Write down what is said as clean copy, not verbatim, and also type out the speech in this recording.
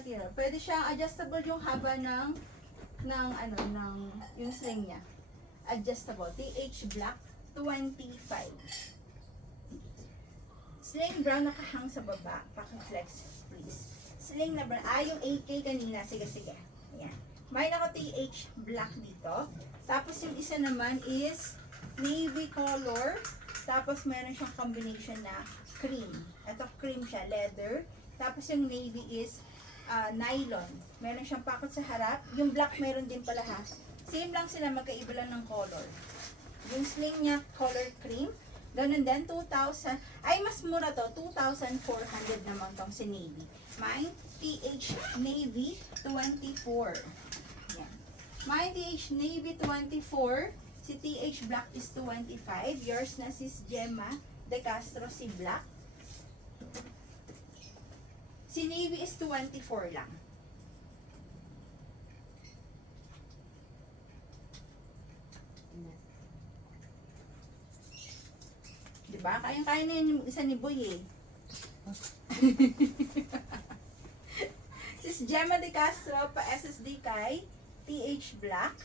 material. Pwede siyang adjustable yung haba ng yung sling niya. Adjustable. TH Black 25. Sling brown nakahang sa baba. Paki-flex please. Sling na brown. Yung 8K kanina. Sige, sige. Ayan. May ako TH Black dito. Tapos yung isa naman is navy color. Tapos meron siyang combination na cream. Ito cream siya, leather. Tapos yung navy is nylon. Meron siyang pakot sa harap. Yung black meron din pala ha. Same lang sila, magkaiba lang ng color. Yung sling niya, color cream. Ganun din, 2,000. Ay, mas mura to. 2,400 naman tong si navy. Mine, TH Navy 24. Yan. Mine, TH Navy 24. Si TH Black is 25. Yours na sis Gemma De Castro si Black. Si Navy is 24 lang. Diba? Kayang-kaya na yun yung isa ni Boy eh. Sis Gemma De Castro pa SSD kay TH Black.